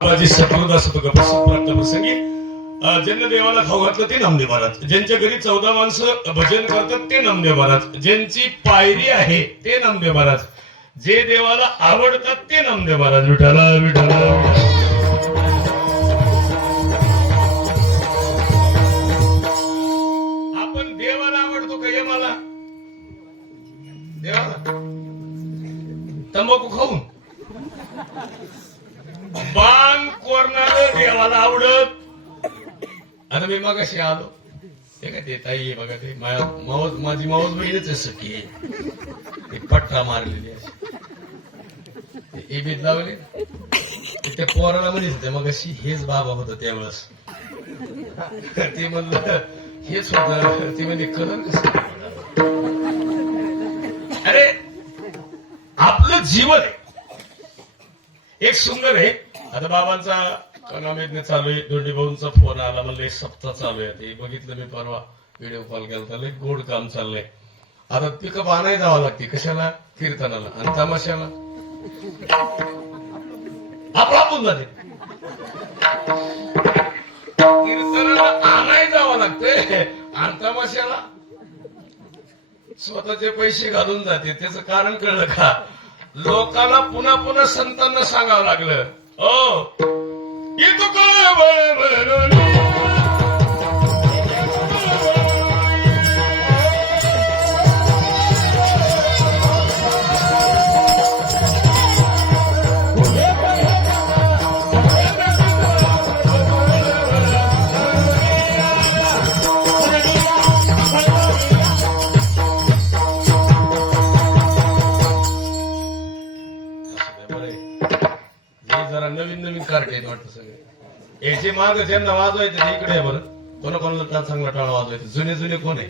बाबाजी सकृदास होतो प्राप्त प्रसंगी ज्यांना देवाला खाऊ घातलं ते नामदेव महाराज, ज्यांच्या घरी 14 माणसं भजन करतात ते नामदेव महाराज, ज्यांची पायरी आहे ते नामदेव महाराज, जे देवाला आवडतात ते नामदेव महाराज. विठाला विठाला आपण देवाला आवडतो का? यमाला देवाला तंबाखू खाऊन बाण कोरणार देवाला आवडत. आता मी मगाशी आलो ते काय ते ताई बघा ते माझी माऊस बहीणच आहे सखी आहे, पट्टा मारलेली एबीत लावले त्या पोराला म्हणत होते मगाशी हेच बाबा होत त्यावेळेस. ते म्हणलं हेच होत, ते म्हणजे कलर कसं. अरे आपलं जीवन आहे एक सुंदर आहे. आता बाबांचा कलामेदने चालू आहे, दोंडी भाऊंचा फोन आला, म्हणलं एक सप्ताह चालू आहे. ते बघितलं मी परवा व्हिडिओ कॉल केला, लय गोड काम चाललंय. आता पिकअप आणाय जावं लागते कशाला? कीर्तनाला आणि तमाशाला आपण जाते. कीर्तनाला आणाय जावं लागतंय आणि तमाशाला स्वतःचे पैसे घालून जाते. त्याचं कारण कळलं का? लोकांना पुन्हा पुन्हा संतांना सांगावं लागलं, ओ इथं जरा नवीन नवीन कार्ट आहेत वाटतं सगळे. याचे माग ज्यांना वाजवायचं ते इकडे आहे बरं. कोणाकोणाला टाळ चांगला टाळ वाजवायचं. जुने जुने कोण आहे?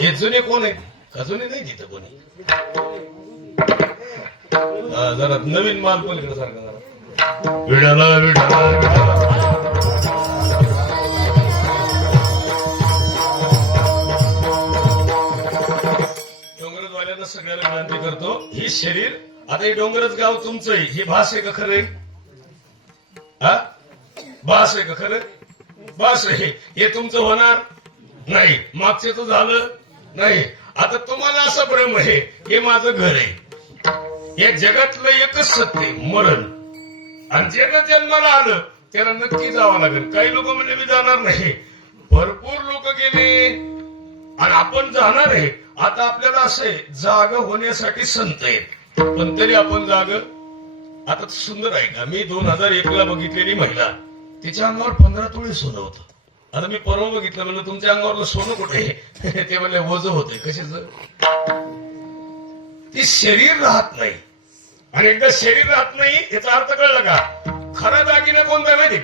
हे जुने कोण आहे का? जुने नाही तिथं कोणी. जरा नवीन माल पलीकडे सारखा जरा विडाला विडाला डोंगरवाल्यांना सगळ्याला विनंती करतो, ही शरीर आता हे डोंगरच गाव तुमचं आहे, ही भास आहे का खरं आहे? हा भास आहे का खरं? भास आहे. हे तुमचं होणार नाही, मागचे तर झालं नाही. आता तुम्हाला असं भ्रम आहे हे माझं घर आहे. या जगातलं एकच सत्य मरण, आणि ज्यानं जन्माला आलं त्याला नक्की जावं लागेल. काही लोक म्हणजे मी जाणार नाही, भरपूर लोक गेले आणि आपण जाणार आहे. आता आपल्याला असं आहे जाग होण्यासाठी संत आहेत, पण तरी आपण जाग. आता सुंदर आहे का? मी 2001ला बघितलेली महिला, तिच्या अंगावर 15 तोळे सोनं होतं. आता मी परवा बघितलं, म्हणलं तुमच्या अंगावर सोनं कुठे? ते म्हणले वज होतंय. कशाचं? ती शरीर राहत नाही, आणि एकदा शरीर राहत नाही याचा अर्थ कळला का? खरा दागिना कोणता माहिती?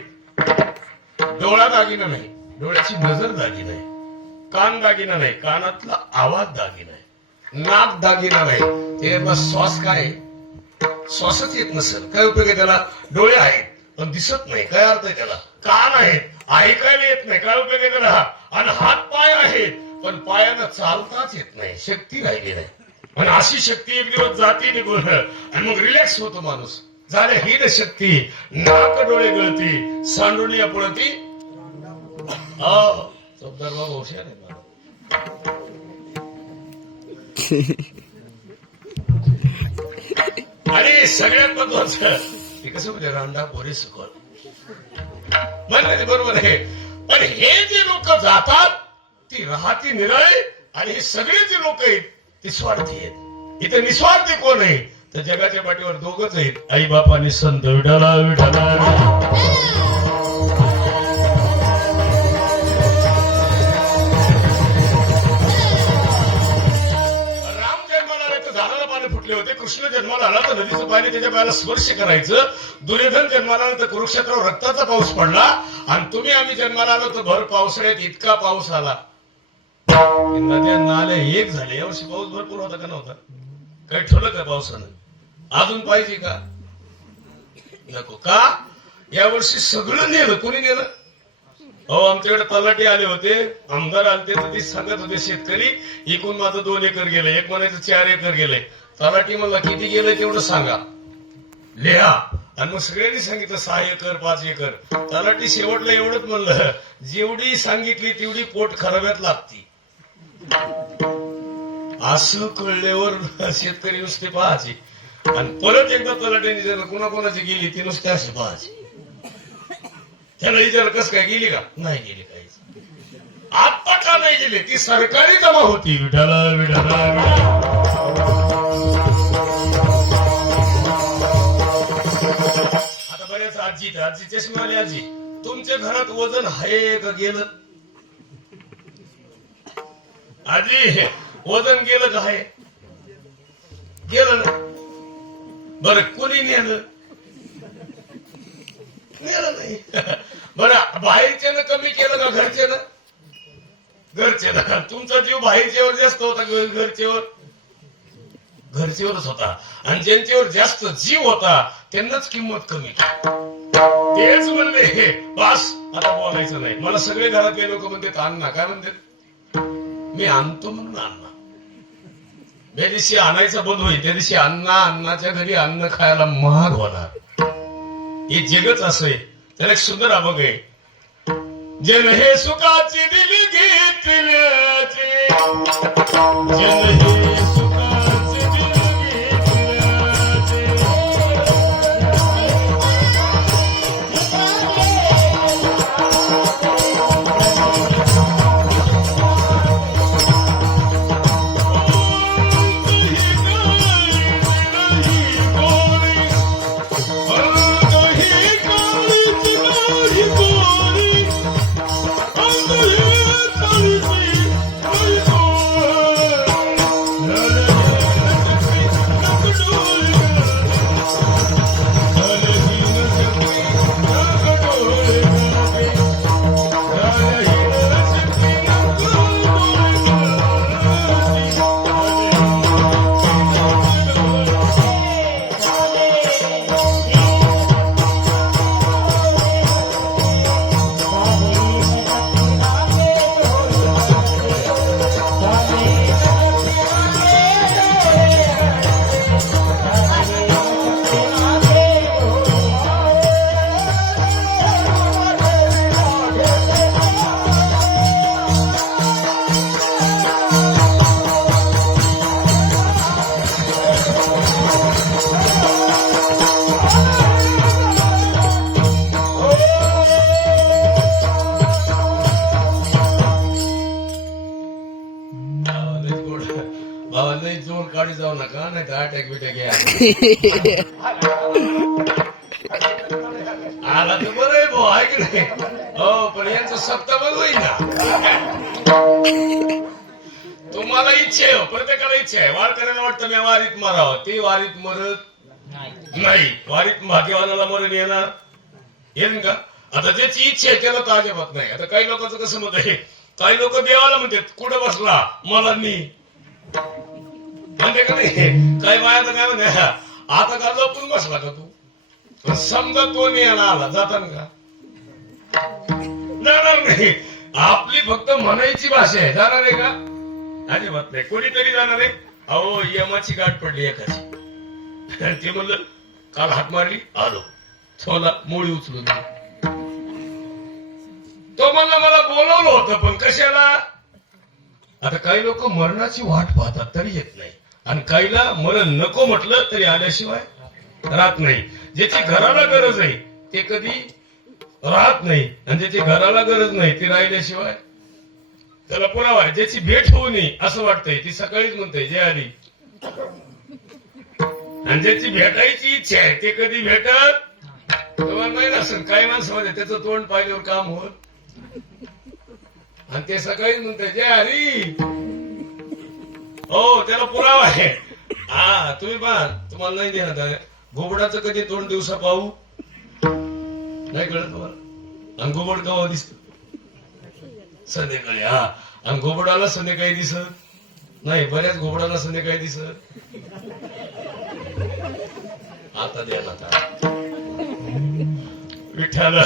डोळा दागिना नाही, डोळ्याची नजर दागिना आहे. कान दागिना नाही, कानातला आवाज दागिना आहे. नाक दागिना नाही. ते श्वास काय? श्वासच येत नसेल काय उपयोग आहे त्याला? डोळे आहेत पण दिसत नाही, काय अर्थ आहे त्याला? कान आहेत ऐकायला येत नाही, काय उपयोग आहे त्याला? आणि हात पाय आहेत पण पायानं चालताच येत नाही, शक्ती राहिली नाही. आणि अशी शक्ती एक दिवस जाती निघून आणि मग रिलॅक्स होतो माणूस. झाल्या ही न शक्ती, नाक डोळे गळती, सांडुनिया पळती. चौदार बाबा हुशार आहे बाबा. आणि सगळ्यात महत्वाचं ते कसं म्हणजे रांडा पोरे सुकल म्हणजे बरोबर आहे. पण हे जे लोक जातात ती राहती निराळे, आणि हे सगळे जे लोक आहेत ती स्वार्थी आहेत. इथे निस्वार्थी कोण आहे? तर जगाच्या पाठीवर दोघच आहेत, आई बाप आणि संत. विठाला विठाला फुटले होते. कृष्ण जन्माला आला तर नदीचं पाणी त्याच्या पायाला स्पर्श करायचं. दुर्योधन जन्माला आला तर कुरुक्षेत्रावर रक्ताचा पाऊस पडला. आणि तुम्ही आम्ही जन्माला आलो तर भर पावसाळ्यात इतका पाऊस आला, नद्या नाले एक झाले. यावर्षी पाऊस भरपूर होता का नव्हता? काही ठरलं का पावसानं? अजून पाहिजे का? नको का? यावर्षी सगळं नेलं. कोणी नेलं? अहो आमच्याकडे तलाठी आले होते, आमदार आले तर ते सांगत होते शेतकरी एकूण माझं 2 एकर गेलं, एक म्हणायचं 4 एकर गेलंय. तलाठी म्हणला किती गेलंय तेवढं सांगा, लिहा. आणि मग सगळ्यांनी सांगितलं 6 एकर 5 एकर. तलाठी शेवटला एवढंच म्हणलं, जेवढी सांगितली तेवढी पोट खराब्यात लागती. असं कळल्यावर शेतकरी नुसते पाहायचे आणि परत एकदा तलाट्याने जर कोणाकोणाची गेली ती नुसते असे पाहायचे. त्याला विचार कस काय गेली का? नाही गेली काहीच. आता का नाही गेली? ती सरकारी जमा होती. विठाला विठाला आता बऱ्याच आजी चष्मा आली. आजी, तुमच्या घरात वजन आहे का गेलं? आजी, वजन गेलं का? आहे गेलं ना. बरं, कोणी नेलं? नेलं नाही. बरं, बाहेरच्यानं कमी केलं का घरच्यानं? घरच्यानं. तुमचा जीव बाहेरच्यावर जास्त होता घरच्यावरच होता. आणि ज्यांच्यावर जास्त जीव होता त्यांनाच किंमत कमी. तेच म्हणले बस आता बोलायचं नाही. मला सगळे घरातले लोक म्हणतात अण्णा. काय म्हणतात? मी आणतो म्हणून अण्णा. ज्या दिवशी आणायचं बंद होईल त्या दिवशी अण्णाच्या घरी अन्न खायला महाग होणार. हे जगच असं आहे. त्याला एक सुंदर अभंग आहे. जन हे सुखाची दिली घेतल्याचे, जन हे सुखाची दिली घेतल्याचे, जोर काढी जाऊ नका, नाही तर अटॅक बिटॅक घ्या. आला तर बरं आहे भाऊ, आहे की नाही? हो, पण यांचं सप्ताह बंद होईल ना. तुम्हाला इच्छा आहे, प्रत्येकाला इच्छा आहे. वार करायला वाटतं मी वारीत मरावं. ते वारीत मरत नाही. वारीत भाग्यवानाला मरण येईल का? आता ज्याची इच्छा आहे त्याला तर अजिबात नाही. आता काही लोकांचं कसं मत आहे, काही लोक देवाला म्हणतात कुठं बसला मला मी म्हणते का नाही. काही बाया तर काय म्हणते, आता का लपून बसला का तू? समजा तो नाही आला जाता का? जाणार नाही. आपली फक्त म्हणायची भाषा आहे. जाणार आहे का? अजिबात नाही. कोणीतरी जाणार आहे. अहो, यमाची गाठ पडली एकाची. ते म्हणलं काल हात मारली आलो, थोला मोळी उचलून. तो म्हणला मला बोलवलं होतं पण कशाला? आता काही लोक मरणाची वाट पाहतात तरी येत नाही, आणि काहीला मरण नको म्हटलं तरी आल्याशिवाय राहत नाही. ज्याची घराला गरज आहे ते कधी राहत नाही, आणि ज्याची घराला गरज नाही ते राहिल्याशिवाय त्याला पुरावा आहे. ज्याची भेट होऊ नये असं वाटतंय ती सकाळीच म्हणते जय आली, आणि ज्याची भेटायची इच्छा आहे ते कधी भेटत तुम्हाला नाही नसेल. काही माणसं म्हणजे त्याचं तोंड पाहिल्यावर काम होत, आणि ते सकाळीच म्हणते जय हरी. हो, त्याला पुरावा आहे. हा, तुम्ही पहा, तुम्हाला नाही देण्यात आलं. घोबडाचं कधी तोंड दिवसा पाहू नाही कळत तुम्हाला. आणि घोबड केव्हा दिसत? संध्याकाळी. हा, आणि घोबडाला संध्याकाळी दिसत नाही. बऱ्याच घोबडाला संध्याकाळी दिसत. आता द्या ना विठ्ठल.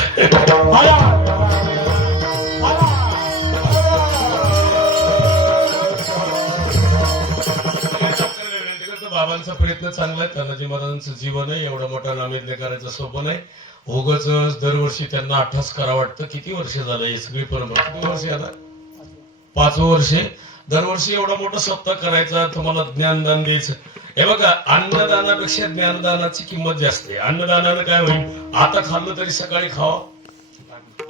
बाबा बाबांचा प्रयत्न चांगला आहे. तानाजी महाराजांचं जीवन आहे एवढा मोठा नामेद्य करायचं सोपं नाही. उगाच दरवर्षी त्यांना अठ्ठास करा वाटतं. किती वर्ष झालं ही सगळी परंपरा? किती वर्ष आता? 5 वर्षे. दरवर्षी एवढा मोठा सप्ताह करायचा, तुम्हाला ज्ञानदान द्यायचं. हे बघा, अन्नदानापेक्षा ज्ञानदानाची किंमत जास्त आहे. अन्नदानानं काय होईल, आता खाल्लं तरी सकाळी खावा.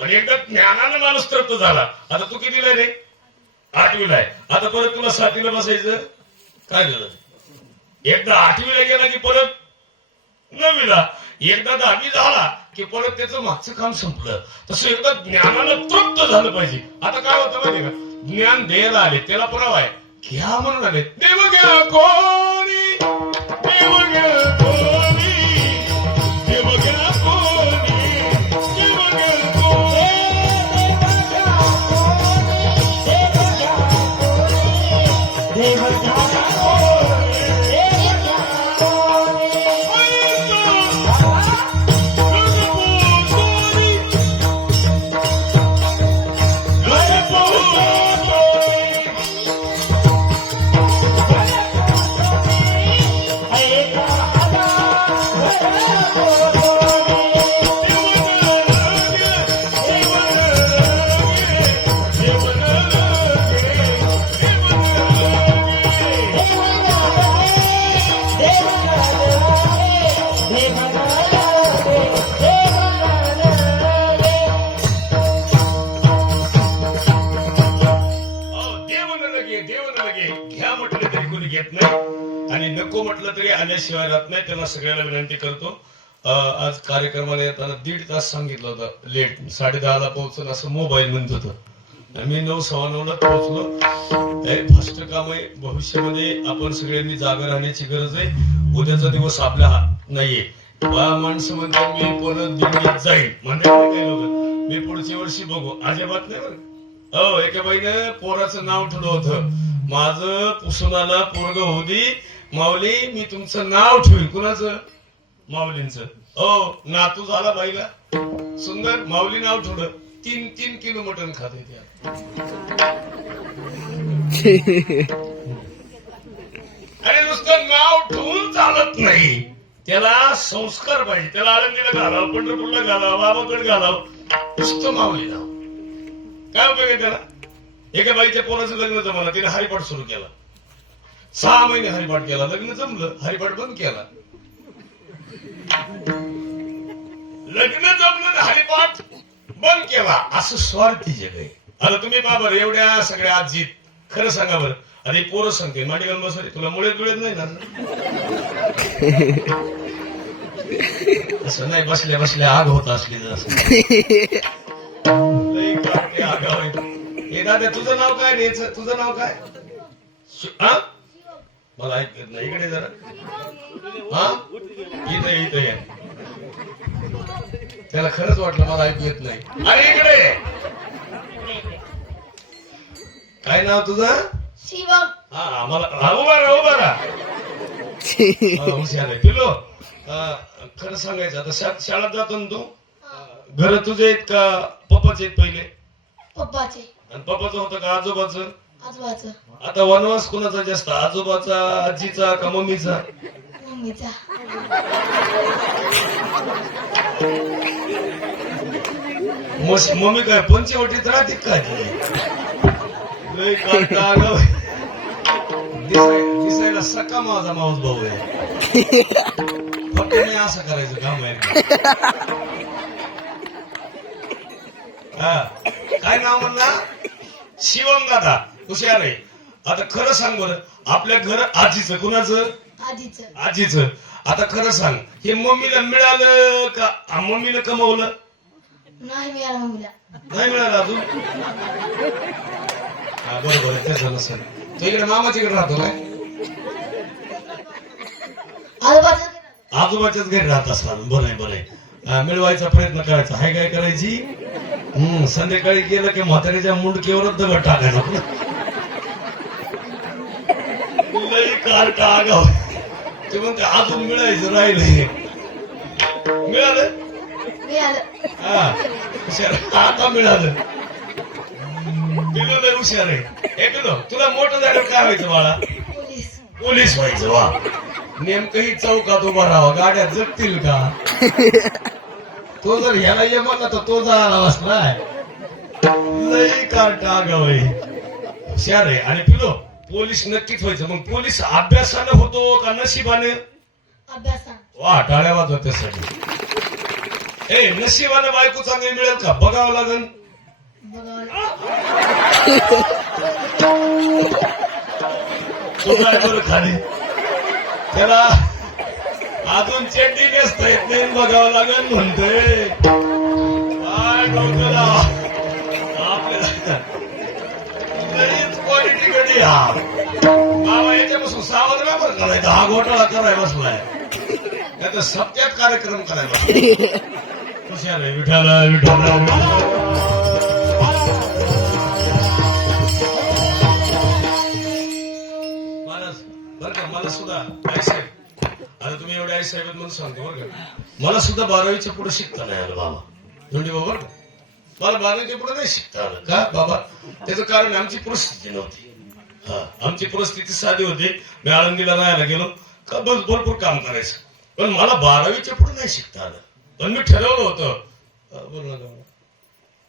आणि एकदा ज्ञानानं माणूस तृप्त झाला. आता तू कितीला रे? 8वीला आहे. आता परत तुला 7वीला बसायचं काय गरज? एकदा 8वीला गेला की परत 9वीला, एकदा 10वी झाला की परत त्याचं मागचं काम संपलं. तसं एकदा ज्ञानानं तृप्त झालं पाहिजे. आता काय होतं माहिती का, ज्ञान द्यायला आले, त्याला पुरावा आहे, घ्या म्हणून आले. देव घ्या कोणी, देव घ्या कोणी, देव घ्या कोणी, देव घ्या कोणी, देव घ्या आणि नको म्हटलं तरी आल्याशिवाय राहत नाही. त्यांना सगळ्याला विनंती करतो, आज कार्यक्रमाला येताना 1.5 तास सांगितलं होतं लेट, 10:30ला पोहोचून असं मोबाईल म्हणत होतं. मी 9:15ला पोहोचलो. हे फास्ट काम आहे. भविष्यामध्ये आपण सगळ्यांनी जागा राहण्याची गरज आहे. उद्याचा दिवस आपल्या हात नाहीये. माणसं म्हणतात मी परत दिल्लीत जाईल, म्हणतात काही लोक मी पुढच्या वर्षी बघू. अजिबात नाही बरं. हो, एका बाईनं पोराचं नाव ठेवलं होतं, माझं पुसुनाला पोरग होती माऊली, मी तुमचं नाव ठेवीन. कुणाचं? माऊलींचं. हो, नातू झाला बाईला, सुंदर. माऊली नाव ठेवलं. 3 किलो मटण खाते त्या. अरे नुसतं नाव ठेवून चालत नाही, त्याला संस्कार पाहिजे. त्याला आळंदीला घालावं, पंढरपूरला घालावं, बाबाकडे घालावं. नुसतं माऊली नाव काय उपयोग आहे त्याला? एका बाईच्या पोराचं लग्न जमलं, तिने हरिपाठ सुरू केला. 6 महिने हरिपाठ केला, लग्न जमलं, हरिपाठ बंद केला. लग्न जमलं, हरिपाठ बंद केला. असं स्वार्थी जग आहे. आता तुम्ही बाबर एवढ्या सगळ्या आजीत खरं सांगा बरं. आणि पोरं सांगते मांडी घालून बसले, तुला मुळे जुळत नाही ना? असं नाही, बसल्या बसल्या आग होत असली जर आगाव आहे. हे दादा तुझं नाव काय द्यायचं? तुझं नाव काय? मला ऐकत नाही. इकडे जरा. हा, इथं या. त्याला खरंच वाटलं मला ऐकू येत नाही. अरे इकडे. काय नाव तुझं? शिवम. हा, मला उभा राहा. हुशार आहे पिलो. खरं सांगायचं, आता शाळेत जातो ना तू? घर तुझे आहेत का पप्पाचे आहेत पहिले? पप्पाचे. आणि पप्पाचं होतं का आजोबाचं? आजोबाचं. आता वनवास कोणाचा जास्त, आजोबाचा, आजीचा का मम्मीचा? मम्मीचा. मम्मी काय पंचवटीत राहते काय? दिसायला सका माझा माऊस भाऊ आहे. फक्त मी असं करायचं काम आहे. हा, काय नाव म्हणला? शिवम दादा. हुशार आहे. आता खरं सांग बरं, आपल्या घर आजीचं, कुणाचं? आजीचं. आजीचं. आता खरं सांग, हे मम्मीला मिळालं का मम्मीला कमवलं? नाही मिळालं मम्मीला. नाही मिळालं अजून? हा, बरोबर आहे. त्याचं नसेल. तो इकडे मामाच्याकडे राहतो काय? आजोबाच्याच घरी राहत असणार. बरं आहे, बरं आहे. मिळवायचा प्रयत्न करायचा. हाय काय करायची? संध्याकाळी गेलं की म्हातारीच्या मुंडकीवरच दगड टाकायचा. लई कार का आगाव. ते म्हणते अजून मिळायचं राहिलंय. मिळालं? हा, हुशार. आता मिळालं. पिलो लय हुशार आहे. हे पिलो, तुला मोठं झाल्यावर काय व्हायचं बाळा? पोलीस. पोलीस व्हायचं. वा, नेमकंही चौकात उभा राहावा, गाड्या जगतील का? तो जर ह्याला ये म्हणला तर तो जायला बसलाय. लई काटा गवय हुशार आहे. आणि पिलो पोलीस नक्कीच व्हायचं. मग पोलीस अभ्यासानं होतो का नशिबाने? अभ्यासा. वा टाळ्या वाजवत त्यासाठी. ए नशिबाने बायको चांगली मिळेल का बघावं लागेल. बघावं तो काय बरं खाली त्याला अजून चेंडी नेसता येत नाही, बघावं लागेल म्हणतोय. काय डोक्याला आपल्याला लईच क्वालिटी कधी हा बाबा याच्यापासून सावध व्यापार करायचा. हा घोटाळा करायला बसलाय, त्याचा सत्यात कार्यक्रम करायला बसलाय. हुशार आहे. विठाला विठाला बरं का. मला सुद्धा आई साहेब, आता तुम्ही एवढे आई साहेब म्हणून सांगतो बरं का, मला सुद्धा 12वीच्या पुढे शिकता नाही आलं बाबा. धोंडी बाबा मला 12वीच्या पुढे नाही शिकता आलं का बाबा? त्याचं कारण आमची परिस्थिती नव्हती. हा आमची परिस्थिती साधी होती. मी आळंदीला राहायला गेलो का बस भरपूर काम करायचं, पण मला 12वीच्या पुढे नाही शिकता आलं. पण मी ठरवलं होतं,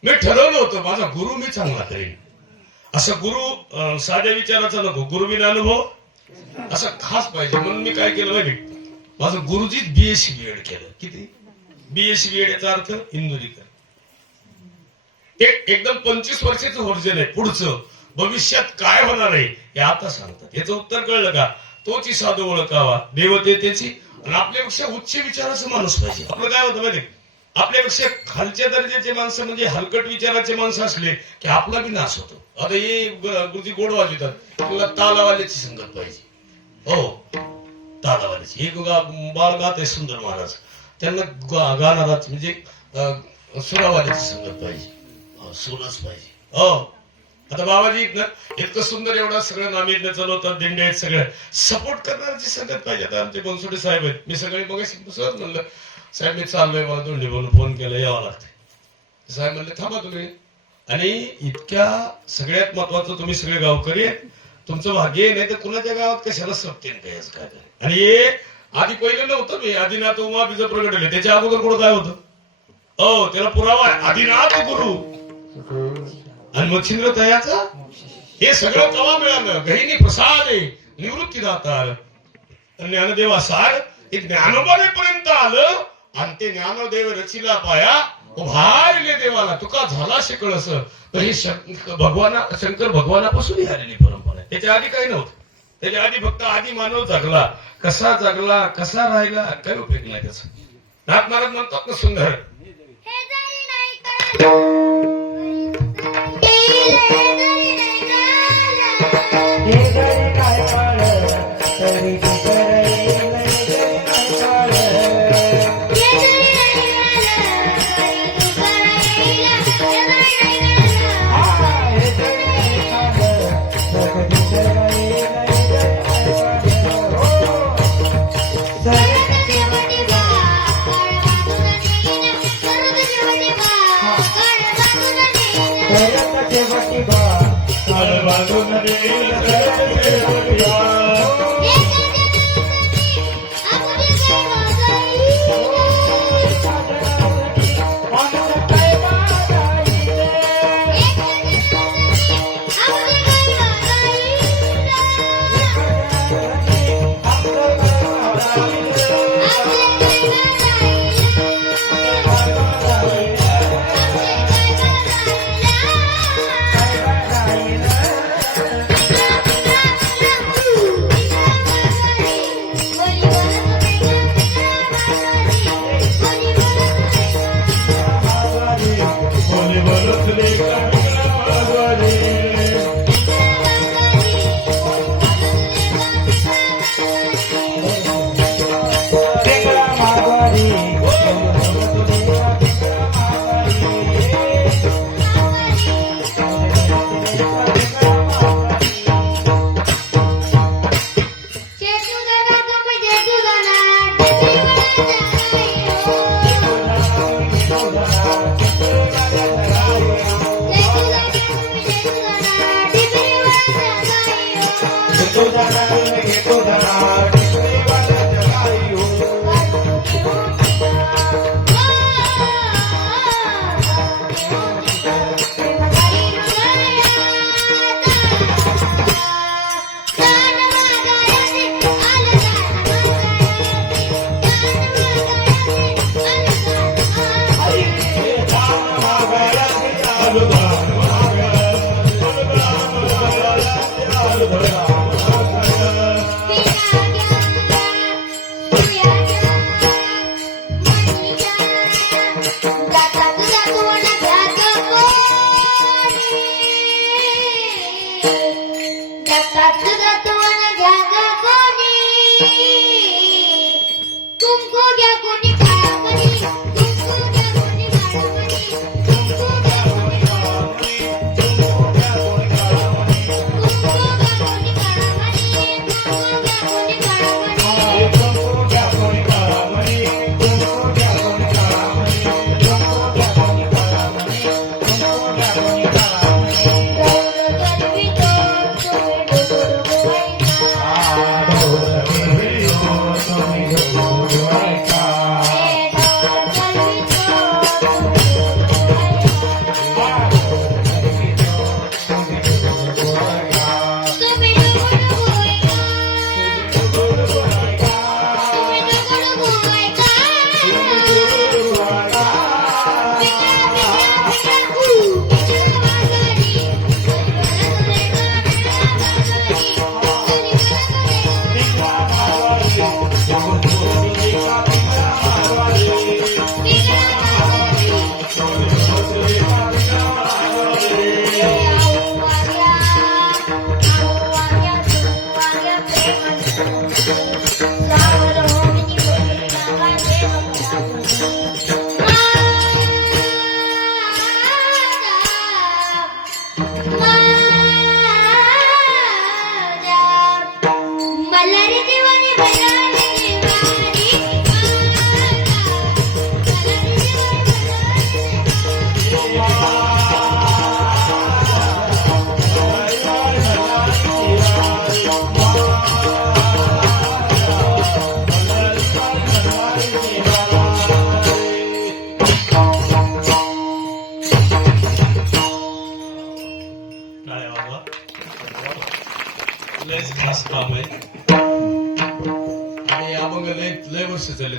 मी ठरवलं होतं माझा गुरु मी चांगला करेन. असं गुरु साध्या विचाराचा नको, गुरुविना अनुभव असं खास पाहिजे. म्हणून मी काय केलं माहिती, माझं गुरुजीच बीएससी बीएड केलं. किती? बीएससी बीएड याचा अर्थ इंदुरीकर. ते एकदम 25 वर्षाचं व्हर्जन आहे. पुढचं भविष्यात काय होणार आहे हे आता सांगतात. याचं उत्तर कळलं का? तोची साधू ओळखावा देवतेची. आणि आपल्यापेक्षा उच्च विचाराचं माणूस पाहिजे. आपलं काय होतं माहिती, आपल्यापेक्षा खालच्या दर्जाचे माणसं म्हणजे हलकट विचाराचे माणसं असले की आपला बी नाश होतो. आता हे गुरुजी गोड वाजवतात, तुला तालावाल्याची संगत पाहिजे. हो तालावाल्याची. एक बाळ गात आहे सुंदर महाराज, त्यांना गाणाराच म्हणजे सुरावाल्याची संगत पाहिजे. सुरच पाहिजे. हो आता बाबाजी इतकं सुंदर एवढा सगळं नामेज्ञ चालवतात, दिंडे आहेत, सगळं सपोर्ट करणाऱ्याची संगत पाहिजे. आता आमचे बनसोडे साहेब आहेत. मी सगळे मग सहज म्हणलं साहेब मी चाललोय, मला दोंडी म्हणून फोन केला यावं लागतंय. साहेब म्हणले थांबा तुम्ही. आणि इतक्या सगळ्यात महत्वाचं तुम्ही सगळे गावकरी आहेत, तुमचं भाग्य नाही तर कुणाच्या गावात कशाला सप्तेन काय काय. आणि हे आधी पहिलं नव्हतं. मी आदिनाथ उमा बीज प्रगटले, त्याच्या अगोदर कुठं काय होतं? हो त्याला पुरावा आहे आदिनाथ गुरु आणि मच्छिंद्र तयाचा. हे सगळं तवा मिळालं. गहिनी प्रसाद निवृत्ती दातार ज्ञानदेवा सार हे ज्ञानोबानेपर्यंत आलं. आणि ते ज्ञानदेव रचिला पाया उभारले देवाला तुका झाला शिकळस. तर हे शंकर भगवानापासून आलेली परंपरा आहे. त्याच्या आधी काही नव्हतं. त्याच्या आधी फक्त आधी मानव जगला. कसा जगला कसा राहिला काय उपयोग नाही त्याचा. नाथ महाराज म्हणतात ना सुंदर,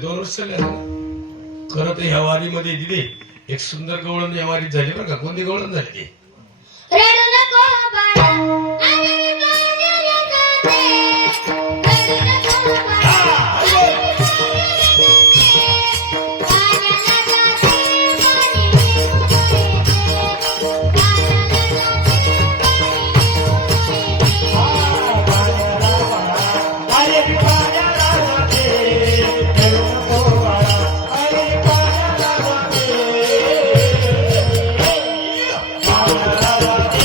2 वर्ष झाले असं. खरं तर ह्या वारीमध्ये दिली एक सुंदर गवळण या वारीत झाली बरं का. कोणती गवळण झाली ती? रडू नको बाळा, अरे काळजाला जाते. रडू नको बाळा, अरे काळजाला जाते. काळजाला जाते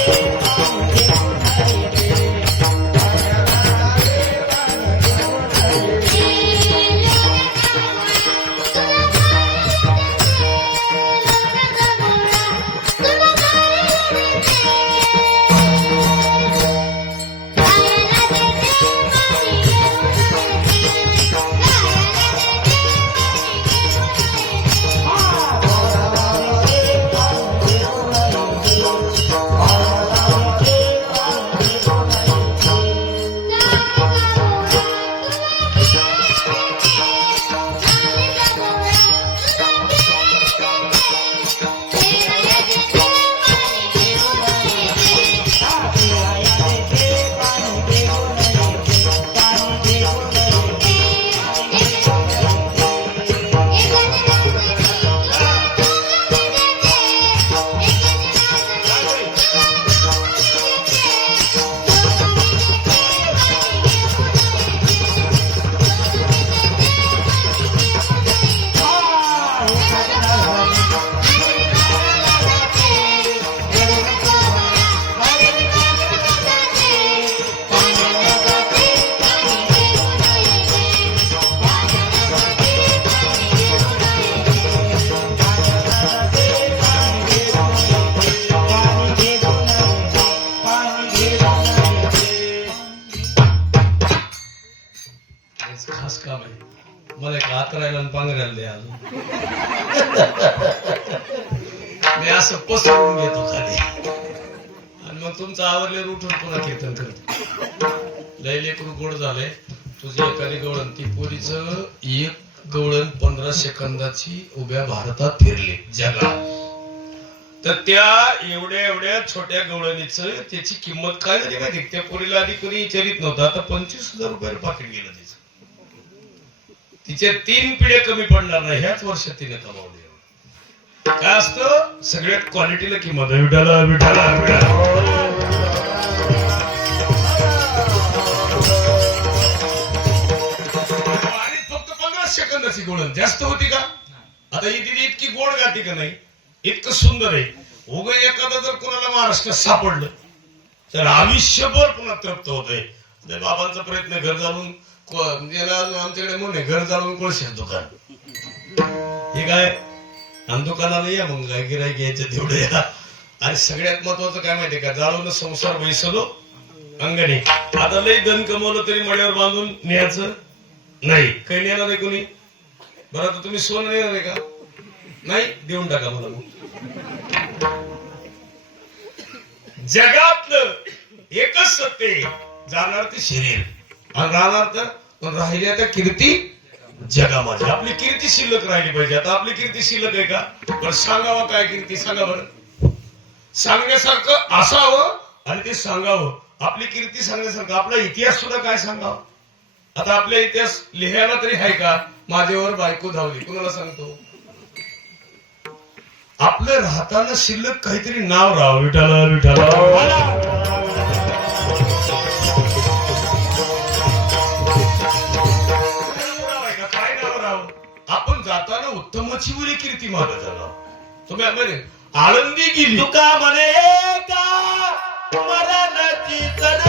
खास काम आहे. मला एक आतरायला आणि पांघरायला द्या अजून. मी असं पसरून घेतो खाली आणि मग तुमचं आवरले उठून पुन्हा कीर्तन करतो. लय लेकरू गोड झालंय. तुझी एखादी गवळण ती पोरीच एक गवळण 15 सेकंदाची उभ्या भारतात फिरली जगात. तर त्या एवढ्या एवढ्या छोट्या गवळणीचं त्याची किंमत काय झाली माहिती? त्या पोरीला आधी कोणी विचारित नव्हतं. आता 25,000 रुपये पाकिट गेलं तिचं. तिच्या 3 पिढ्या कमी पडणार नाही. ह्याच वर्षात तिने कमावली. काय असतं सगळ्यात क्वालिटीला किंमत आहे. विठाला विठाला विठाला. आणि फक्त 15 सेकंदाची गोळण जास्त होती का? आता ही दिदी इतकी गोड गाती का नाही? इतकं सुंदर आहे. उगा एखादा जर कोणाला महाराष्ट्रात सापडलं तर आयुष्यभर पुन्हा तृप्त होत आहे. बाबांचा प्रयत्न घर जाळून आमच्याकडे म्हणून घर जाळून कोळशाचं दुकान. हे काय आणि दुकानाला या मग काय गिराय घ्यायचं तेवढे या. आणि सगळ्यात महत्वाचं काय माहितीये का? जाळून संसार बैसलो अंगणे. आता लई धन कमवलं तरी मड्यावर बांधून न्यायचं नाही. काही नेणार नाही कोणी. बरं आता तुम्ही सोनं नेणार आहे का? नाही देऊन टाका मला. मग जगातलं एकच सत्य जाणार ते शरीर आणि राहणार तर पण राहिल्या त्या कीर्ती जगामध्ये. आपली कीर्ती शिल्लक राहिली पाहिजे. आता आपली कीर्ती शिल्लक आहे का? पण सांगावं काय कीर्ती? सांगा बरं. सांगण्यासारखं असावं आणि ते सांगावं. आपली कीर्ती सांगण्यासारखं आपला इतिहास सुद्धा काय सांगावं. आता आपला इतिहास लिहायला तरी आहे का? माझ्यावर बायको धावली कुणाला सांगतो? आपलं राहताना शिल्लक काहीतरी नाव राहावं. विठाला विठाला. आपण जाताना उत्तमाची मुली कीर्ती मागत आलो. तुम्ही म्हणे आळंदी गेली तुका म्हणे का मरणाची चढ